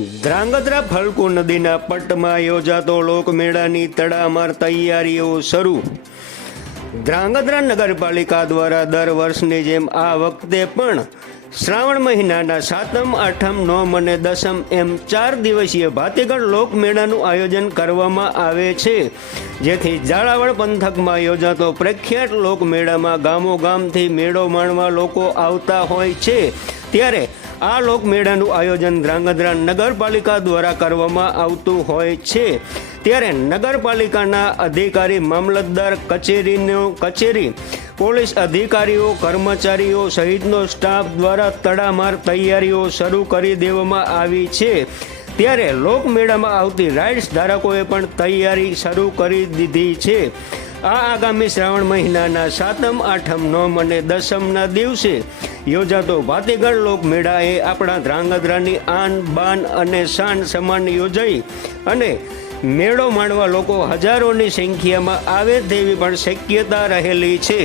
ધ્રાંગધ્રા ફલકુ નદીના પટમાં યોજાતો લોકમેળાની તડામાર તૈયારીઓ શરૂ। ધ્રાંગધ્રા નગરપાલિકા દ્વારા દર વર્ષની જેમ આ વખતે પણ શ્રાવણ મહિનાના 7મ, 8મ, 9મ અને 10મ એમ 4 દિવસીય ભાતીગળ લોકમેળાનું આયોજન કરવામાં આવે છે, જેથી ઝાલાવાડ પંથકમાં યોજાતો પ્રખ્યાત લોકમેળામાં ગામો ગામથી મેળો માણવા લોકો આવતા હોય છે। ત્યારે આ લોકમેળાનું આયોજન ધ્રાંગધ્રા નગરપાલિકા દ્વારા કરવામાં આવતું હોય છે। ત્યારે નગરપાલિકાના અધિકારી, મામલતદાર કચેરી, પોલીસ અધિકારીઓ, કર્મચારીઓ સહિતનો સ્ટાફ દ્વારા તડામાર તૈયારીઓ શરૂ કરી દેવામાં આવી છે। ત્યારે લોકમેળામાં આવતી રાઇડ્સ ધારકોએ પણ તૈયારી શરૂ કરી દીધી છે। આ આગામી શ્રાવણ મહિનાના 7મ, 8મ, 9મ અને 10મના દિવસે યોજાતો ભાતીગળ લોકમેળા એ આપણા ધ્રાંગધ્રાની આન, બાન અને શાન સમાન યોજાઈ અને મેળો માણવા લોકો હજારોની સંખ્યામાં આવે તેવી પણ શક્યતા રહેલી છે।